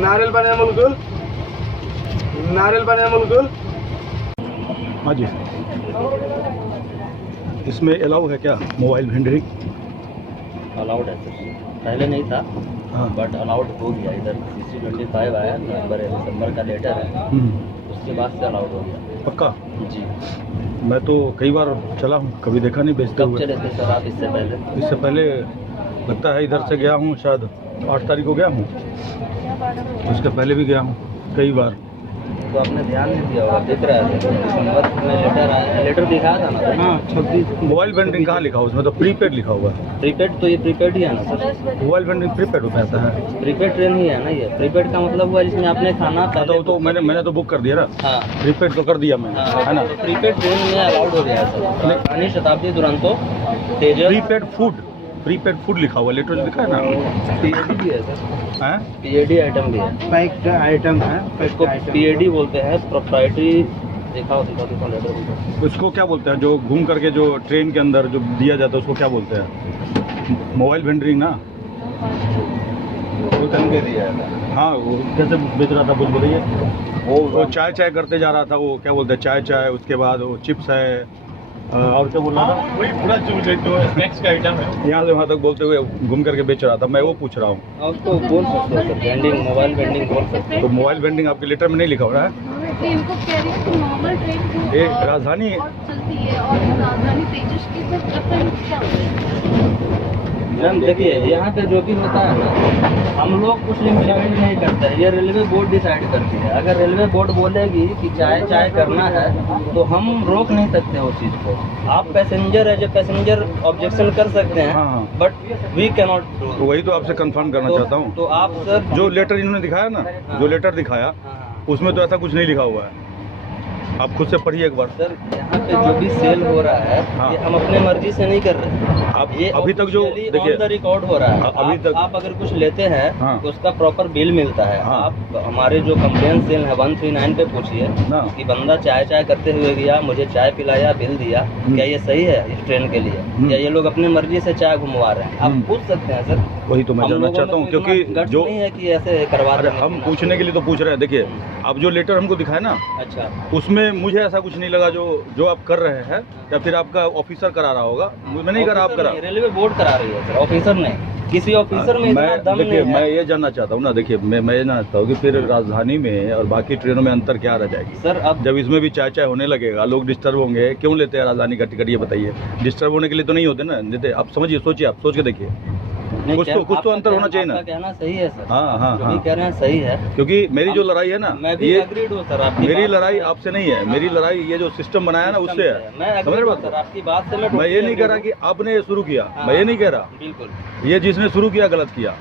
नारियल पानी अमूल, नारियल पानी अमूल। हाँ जी, इसमें अलाउ है क्या मोबाइल वेंडरिंग? अलाउड है सर, पहले नहीं था। हाँ। बट अलाउड हो गया। इधर CC25 आया, नवंबर दिसंबर का लेटर है, उसके बाद से अलाउड हो गया। पक्का? जी। मैं तो कई बार चला हूँ, कभी देखा नहीं बेचते कब हुए। चले थे सर आप इससे पहले? इससे पहले लगता है इधर से गया हूँ, शायद 8 तारीख को गया हूँ, उसके पहले भी गया हूँ कई बार। तो आपने ध्यान नहीं दिया होगा, दिख रहा है दिसंबर में लेटर आया, लेटर दिखाया था ना? हाँ, 26। मोबाइल वेंडरिंग कहाँ लिखा हुआ? उसमें तो प्रीपेड लिखा हुआ है। प्रीपेड तो ये प्रीपेड ही है ना सर? मोबाइल वेंडरिंग प्रीपेड होता है। प्रीपेड ट्रेन ही है ना ये? प्रीपेड का मतलब हुआ जिसमें आपने खाना पहले तो मैंने तो बुक कर दिया ना। हाँ, प्रीपेड तो कर दिया मैंने, है ना? तो प्रीपेड ट्रेन में अलाउड हो गया सर। राजधानी शताब्दी दुरंतो तेजस प्रीपेड फूड लिखा हुआ, लेटर लिखा है ना। PAD भी है सर, हैं? PAD आइटम भी है, पैक्ड आइटम है, उसको PAD बोलते हैं, प्रोप्राइटरी। दिखाओ लेटर। उसको क्या बोलते हैं जो घूम करके जो ट्रेन के अंदर जो दिया जाता है, उसको क्या बोलते हैं? मोबाइल वेंडरिंग ना। वो तन के दिया है। हाँ, वो कैसे बेच रहा था कुछ बताइए। वो चाय करते जा रहा था, वो क्या बोलते हैं, चाय, उसके बाद वो चिप्स है, और क्या बोल रहा था? वही पूरा जो स्नैक्स का आइटम है, यहाँ से वहाँ तक बोलते हुए घूम करके बेच रहा था। मैं वो पूछ रहा हूँ। आप तो बोल सकते हो सर, वेंडिंग, मोबाइल वेंडिंग बोल सकते हो। तो मोबाइल वेंडिंग आपके लेटर में नहीं लिखा हो रहा है? इनको कह रही है कि नॉर्मल ट्रेन ये राजधानी और चलती है, और राजधानी तेजस की तो प्रेफरेंस क्या होता है? मैम देखिए, यहाँ पे जो भी होता है ना, हम लोग कुछ इम्प्लीमेंट नहीं करते हैं, ये रेलवे बोर्ड डिसाइड करती है। अगर रेलवे बोर्ड बोलेगी कि चाय करना है तो हम रोक नहीं सकते उस चीज़ को। आप passenger as a passenger objection कर सकते हैं, हाँ। But we cannot do. तो वही तो आपसे कंफर्म करना चाहता हूँ। तो आप सर जो लेटर इन्होंने दिखाया ना, जो लेटर दिखाया, हाँ, उसमें तो ऐसा कुछ नहीं लिखा हुआ है। आप खुद से पढ़िए एक बार। सर यहाँ पे जो भी सेल हो रहा है, हाँ। ये हम अपने मर्जी से नहीं कर रहे हैं। आप ये अभी तक जो देखिए ऑन द रिकॉर्ड हो रहा है। अभी तक आप अगर कुछ लेते हैं हाँ। तो उसका प्रॉपर बिल मिलता है। हाँ। आप हमारे जो कंप्लेन सेल है 139 पे पूछिए ना। कि बंदा चाय करते हुए गया, मुझे चाय पिलाया, बिल दिया, क्या ये सही है इस ट्रेन के लिए, या ये लोग अपने मर्जी से चाय घुमवा रहे हैं? आप पूछ सकते हैं सर। वही तो मैं हम जानना लोगों चाहता में हूँ, तो इतना क्योंकि guts जो नहीं है कि ऐसे करवा अरे देंगे। हम पूछने के लिए तो पूछ रहे हैं। देखिए, अब जो लेटर हमको दिखाया ना, अच्छा, उसमें मुझे ऐसा कुछ नहीं लगा जो आप कर रहे हैं, या फिर आपका ऑफिसर करा रहा होगा। मैं नहीं करा, आप करा। रेलवे बोर्ड करा रही है सर, ऑफिसर नहीं। किसी ऑफिसर में इतना दम नहीं देखिए, है। मैं ये जानना चाहता हूँ ना, देखिए मैं ये जानना चाहता हूँ कि फिर राजधानी में और बाकी ट्रेनों में अंतर क्या रह जाएगी सर? अब जब इसमें भी चाय होने लगेगा, लोग डिस्टर्ब होंगे। क्यों लेते हैं राजधानी का टिकट, ये बताइए। डिस्टर्ब होने के लिए तो नहीं होते ना, देते। आप समझिए, सोचिए, आप सोच के देखिए। कुछ तो अंतर होना चाहिए ना। आपका कहना सही है सर। हाँ, जो भी कह रहे हैं सही है, क्योंकि मेरी जो लड़ाई है ना, मैं भी ये एग्रीड हूँ सर। आपकी मेरी बात लड़ाई से। आपसे नहीं है। मेरी लड़ाई ये जो सिस्टम बनाया ना, उससे है। मैं समझ एग्रीड रहे हूँ बात सर, को? आपकी बात से मैं ये नहीं कह रहा कि आपने ये शुरू किया, मैं ये नहीं कह रहा। बिल्कुल, ये जिसने शुरू किया गलत किया,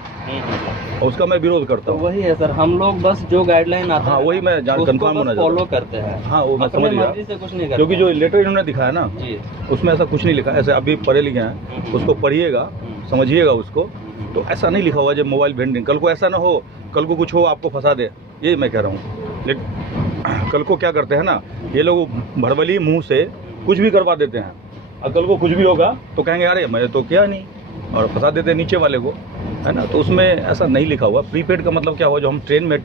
और उसका मैं विरोध करता तो हूँ। वही है सर, हम लोग बस जो गाइडलाइन आता हाँ, है वही मैं कंफर्म होना चाहता फॉलो हूँ। करते हैं। हाँ, वो मैं अपने समझ गया, मर्जी से कुछ नहीं करते। क्योंकि जो लेटर इन्होंने दिखाया ना, जी, उसमें ऐसा कुछ नहीं लिखा। ऐसे अभी पढ़े लिखे हैं, उसको पढ़िएगा, समझिएगा उसको। तो ऐसा नहीं लिखा हुआ जो मोबाइल वेंडिंग। कल को ऐसा ना हो, कल को कुछ हो, आपको फंसा दे, यही मैं कह रहा हूँ। लेकिन कल को क्या करते हैं ना, ये लोग भड़बली मुंह से कुछ भी करवा देते हैं, और कल को कुछ भी होगा तो कहेंगे अरे मैं तो किया नहीं, और फंसा देते हैं नीचे वाले को, है ना। तो उसमें ऐसा नहीं लिखा हुआ। प्रीपेड का मतलब क्या हुआ, जो हम ट्रेन में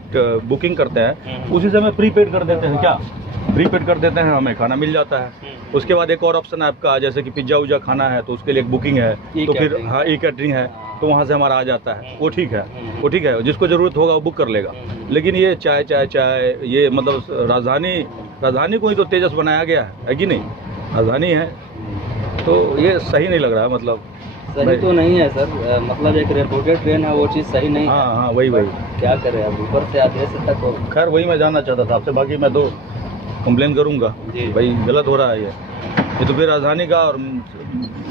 बुकिंग करते हैं उसी समय प्रीपेड कर देते हैं। क्या प्रीपेड कर देते हैं, हमें खाना मिल जाता है। उसके बाद एक और ऑप्शन है आपका, जैसे कि पिज्जा उज्जा खाना है तो उसके लिए एक बुकिंग है, तो फिर हाँ ई कैटरिंग है, तो वहाँ से हमारा आ जाता है। वो ठीक है, वो ठीक है, जिसको ज़रूरत होगा वो बुक कर लेगा। लेकिन ये चाय ये मतलब राजधानी को ही तो तेजस बनाया गया है कि नहीं? राजधानी है, तो ये सही नहीं लग रहा है। मतलब सही तो नहीं है सर, मतलब एक रेपुटेड ट्रेन है, वो चीज़ सही नहीं है। हाँ, वही क्या करें अब, ऊपर से आदेश तक हो। खैर वही मैं जानना चाहता था आपसे। बाकी मैं तो कंप्लेन करूंगा जी। भाई, गलत हो रहा है ये तो फिर राजधानी का और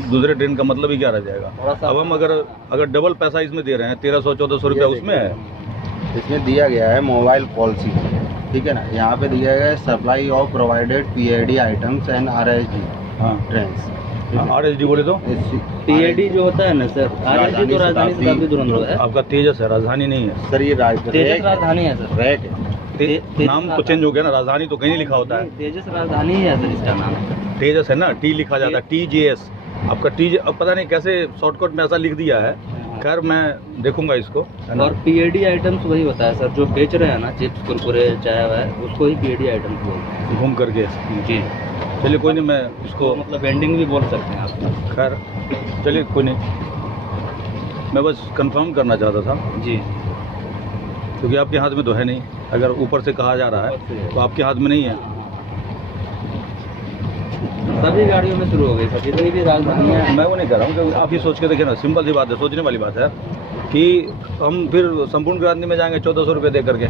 दूसरे ट्रेन का मतलब ही क्या रह जाएगा। अब हम अगर डबल पैसा इसमें दे रहे हैं, 1300-1400 रुपया उसमें है। इसमें दिया गया है मोबाइल पॉलिसी, ठीक है ना। यहाँ पे दिया गया है supply of provided PAD items and RSD हाँ, ट्रेन्स। RSD बोले तो PAD जो होता है ना सर, RSD तो राजधानी शताब्दी दुरंतो है। आपका तेजस है, राजधानी नहीं है। सर ये तेजस राजधानी है सर। रैक है। नाम तो चेंज हो गया ना, राजधानी तो कहीं नहीं लिखा होता है। तेजस राजधानी ही है सर, इसका नाम तेजस है ना, टी लिखा जाता है, TJS। आपका अब पता नहीं कैसे शॉर्टकट में ऐसा लिख दिया है खैर मैं देखूंगा इसको, है ना। और पीएडी आइटम्स वही होता है सर, जो बेच रहे हैं ना चिप्स कुरकुरे चाय वाय, उसको ही पीएडी आइटम्स बोलते हैं। घूम करके जी, चलिए कोई नहीं, मैं इसको इसको मतलब वेंडिंग भी बोल सकते हैं आप। खैर चलिए कोई नहीं, मैं बस कंफर्म करना चाहता था जी, क्योंकि आपके हाथ में तो है नहीं, अगर ऊपर से कहा जा रहा ऊपर से है है। तो आपके हाथ में नहीं है। सभी गाड़ियों में शुरू हो गई सर, जितनी भी राजधानी है। मैं वो नहीं कर रहा हूँ कि आप ही सोच के देखिए ना, सिंपल सी बात है, सोचने वाली बात है कि हम फिर संपूर्ण क्रांति में जाएंगे 1400 रुपये दे करके,